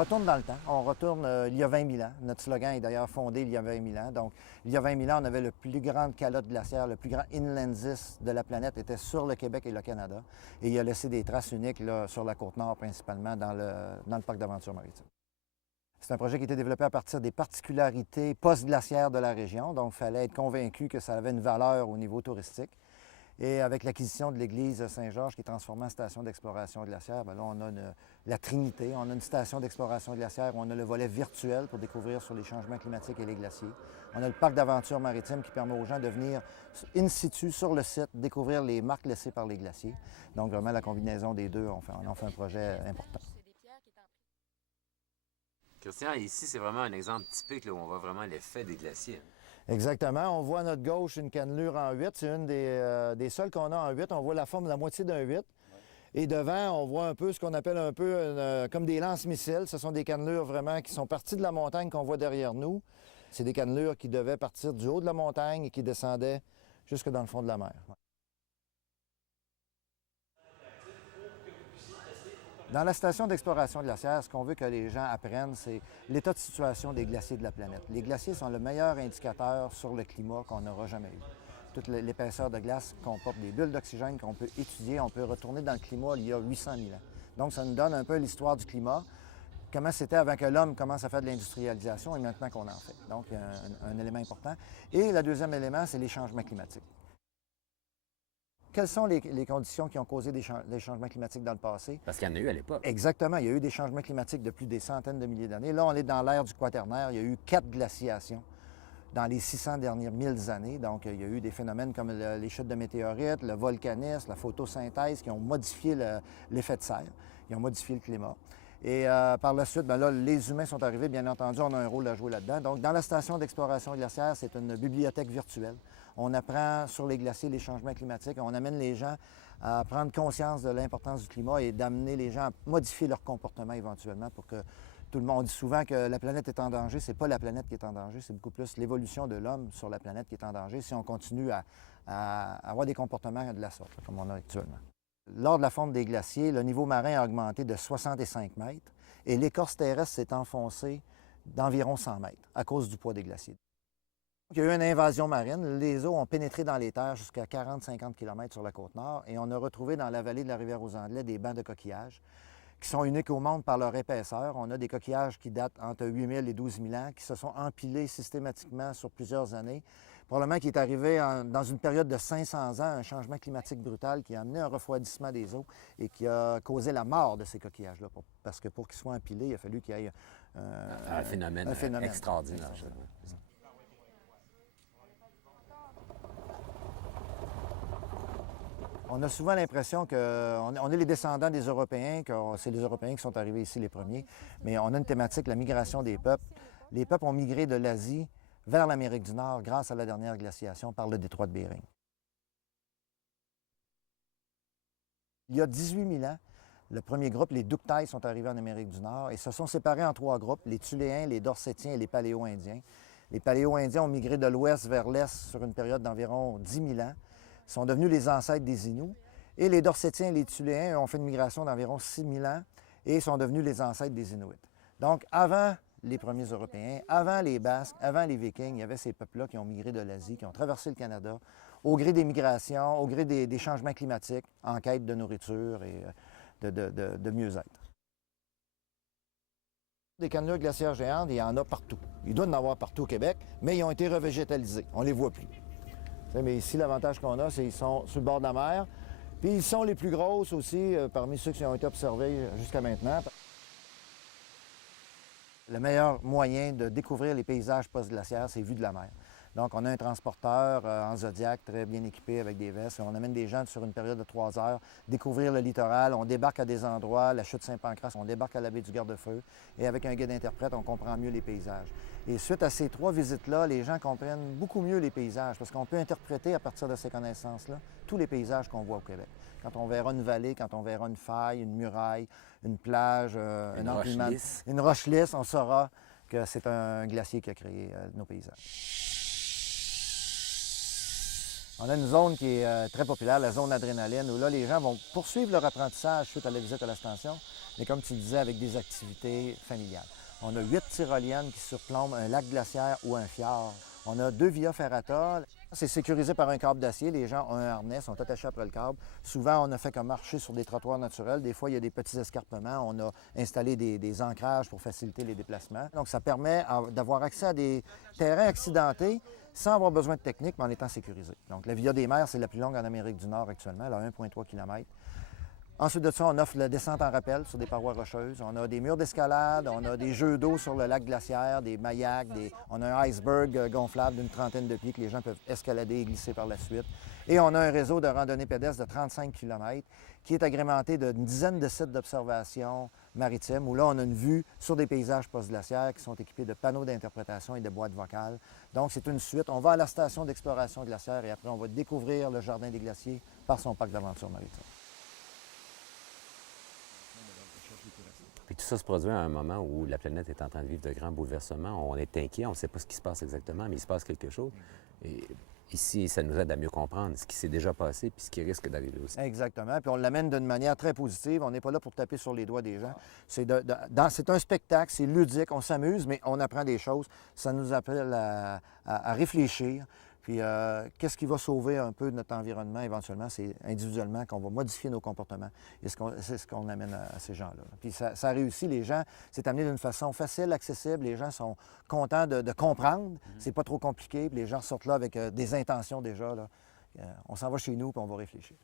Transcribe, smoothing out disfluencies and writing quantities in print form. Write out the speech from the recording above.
retourne dans le temps. On retourne il y a 20 000 ans. Notre slogan est d'ailleurs fondé il y a 20 000 ans. Donc, il y a 20 000 ans, on avait le plus grande calotte glaciaire, le plus grand inland de la planète était sur le Québec et le Canada. Et il a laissé des traces uniques là, sur la Côte-Nord, principalement dans le parc d'aventure maritime. C'est un projet qui a été développé à partir des particularités post-glaciaires de la région. Donc, il fallait être convaincu que ça avait une valeur au niveau touristique. Et avec l'acquisition de l'église Saint-Georges qui est transformée en station d'exploration glaciaire, bien là, on a la Trinité, on a une station d'exploration glaciaire, on a le volet virtuel pour découvrir sur les changements climatiques et les glaciers. On a le parc d'aventure maritime qui permet aux gens de venir in situ sur le site, découvrir les marques laissées par les glaciers. Donc vraiment, la combinaison des deux, on en fait un projet important. Christian, ici, c'est vraiment un exemple typique là, où on voit vraiment l'effet des glaciers. Exactement. On voit à notre gauche une cannelure en 8. C'est une des seules qu'on a en 8. On voit la forme de la moitié d'un 8. Et devant, on voit un peu ce qu'on appelle un peu comme des lance-missiles. Ce sont des cannelures vraiment qui sont parties de la montagne qu'on voit derrière nous. C'est des cannelures qui devaient partir du haut de la montagne et qui descendaient jusque dans le fond de la mer. Dans la station d'exploration glaciaire, ce qu'on veut que les gens apprennent, c'est l'état de situation des glaciers de la planète. Les glaciers sont le meilleur indicateur sur le climat qu'on n'aura jamais eu. Toute l'épaisseur de glace comporte des bulles d'oxygène qu'on peut étudier. On peut retourner dans le climat il y a 800 000 ans. Donc, ça nous donne un peu l'histoire du climat, comment c'était avant que l'homme commence à faire de l'industrialisation et maintenant qu'on en fait. Donc, il y a un élément important. Et le deuxième élément, c'est les changements climatiques. Quelles sont les conditions qui ont causé des changements climatiques dans le passé? Parce qu'il y en a eu à l'époque. Exactement. Il y a eu des changements climatiques depuis des centaines de milliers d'années. Là, on est dans l'ère du Quaternaire. Il y a eu 4 glaciations dans les 600 dernières 1000 années. Donc, il y a eu des phénomènes comme les chutes de météorites, le volcanisme, la photosynthèse qui ont modifié l'effet de serre. Ils ont modifié le climat. Et par la suite, bien là, les humains sont arrivés. Bien entendu, on a un rôle à jouer là-dedans. Donc, dans la station d'exploration glaciaire, c'est une bibliothèque virtuelle. On apprend sur les glaciers les changements climatiques. On amène les gens à prendre conscience de l'importance du climat et d'amener les gens à modifier leur comportement éventuellement pour que tout le monde dit souvent que la planète est en danger. C'est pas la planète qui est en danger, c'est beaucoup plus l'évolution de l'homme sur la planète qui est en danger si on continue à avoir des comportements de la sorte, comme on a actuellement. Lors de la fonte des glaciers, le niveau marin a augmenté de 65 mètres et l'écorce terrestre s'est enfoncée d'environ 100 mètres à cause du poids des glaciers. Il y a eu une invasion marine. Les eaux ont pénétré dans les terres jusqu'à 40-50 km sur la côte nord et on a retrouvé dans la vallée de la rivière aux Anglais des bancs de coquillages qui sont uniques au monde par leur épaisseur. On a des coquillages qui datent entre 8 000 et 12 000 ans, qui se sont empilés systématiquement sur plusieurs années. Probablement qui est arrivé dans une période de 500 ans, un changement climatique brutal qui a amené un refroidissement des eaux et qui a causé la mort de ces coquillages-là. Parce que pour qu'ils soient empilés, il a fallu qu'il y ait un phénomène extraordinaire. On a souvent l'impression qu'on est les descendants des Européens, que c'est les Européens qui sont arrivés ici les premiers, mais on a une thématique, la migration des peuples. Les peuples ont migré de l'Asie vers l'Amérique du Nord grâce à la dernière glaciation par le détroit de Bering. Il y a 18 000 ans, le premier groupe, les Douctailles, sont arrivés en Amérique du Nord et se sont séparés en 3 groupes, les Thuléens, les Dorsétiens et les Paléo-Indiens. Les Paléo-Indiens ont migré de l'ouest vers l'est sur une période d'environ 10 000 ans. Sont devenus les ancêtres des Inuits. Et les Dorsétiens et les Thuléens ont fait une migration d'environ 6 000 ans et sont devenus les ancêtres des Inuits. Donc, avant les premiers Européens, avant les Basques, avant les Vikings, il y avait ces peuples-là qui ont migré de l'Asie, qui ont traversé le Canada, au gré des migrations, au gré des changements climatiques, en quête de nourriture et de mieux-être. Des cannelures glaciaires géantes, il y en a partout. Il doit y en avoir partout au Québec, mais ils ont été revégétalisés. On ne les voit plus. Mais ici, l'avantage qu'on a, c'est qu'ils sont sur le bord de la mer. Puis ils sont les plus grosses aussi parmi ceux qui ont été observés jusqu'à maintenant. Le meilleur moyen de découvrir les paysages post-glaciaires, c'est vue de la mer. Donc, on a un transporteur en Zodiac très bien équipé avec des vestes. On amène des gens sur une période de 3 heures découvrir le littoral. On débarque à des endroits, la chute Saint-Pancras, on débarque à la baie du Garde-Feu. Et avec un guide interprète, on comprend mieux les paysages. Et suite à ces 3 visites-là, les gens comprennent beaucoup mieux les paysages parce qu'on peut interpréter à partir de ces connaissances-là tous les paysages qu'on voit au Québec. Quand on verra une vallée, quand on verra une faille, une muraille, une plage, une roche lisse, on saura que c'est un glacier qui a créé nos paysages. On a une zone qui est très populaire, la zone adrénaline, où là, les gens vont poursuivre leur apprentissage suite à la visite à la station, mais comme tu disais, avec des activités familiales. On a 8 tyroliennes qui surplombent un lac glaciaire ou un fjord. On a 2 via ferrata. C'est sécurisé par un câble d'acier. Les gens ont un harnais, sont attachés après le câble. Souvent, on a fait comme marcher sur des trottoirs naturels. Des fois, il y a des petits escarpements. On a installé des ancrages pour faciliter les déplacements. Donc, ça permet d'avoir accès à des terrains accidentés sans avoir besoin de technique, mais en étant sécurisé. Donc, la Via des Mers, c'est la plus longue en Amérique du Nord actuellement. Elle a 1,3 km. Ensuite de ça, on offre la descente en rappel sur des parois rocheuses. On a des murs d'escalade, on a des jeux d'eau sur le lac glaciaire, des mayacs, on a un iceberg gonflable d'une trentaine de pieds que les gens peuvent escalader et glisser par la suite. Et on a un réseau de randonnée pédestre de 35 km qui est agrémenté d'une dizaine de sites d'observation maritime où là, on a une vue sur des paysages post-glaciaires qui sont équipés de panneaux d'interprétation et de boîtes vocales. Donc, c'est une suite. On va à la station d'exploration glaciaire et après, on va découvrir le Jardin des glaciers par son parc d'aventure maritime. Puis tout ça se produit à un moment où la planète est en train de vivre de grands bouleversements. On est inquiet, on ne sait pas ce qui se passe exactement, mais il se passe quelque chose. Et ici, ça nous aide à mieux comprendre ce qui s'est déjà passé puis ce qui risque d'arriver aussi. Exactement. Puis on l'amène d'une manière très positive. On n'est pas là pour taper sur les doigts des gens. C'est un spectacle, c'est ludique, on s'amuse, mais on apprend des choses. Ça nous appelle à réfléchir. Puis qu'est-ce qui va sauver un peu notre environnement éventuellement? C'est individuellement qu'on va modifier nos comportements. Et c'est ce qu'on amène à ces gens-là. Puis ça réussit, les gens, c'est amené d'une façon facile, accessible. Les gens sont contents de comprendre. C'est pas trop compliqué. Puis les gens sortent là avec des intentions déjà. Là. On s'en va chez nous puis on va réfléchir.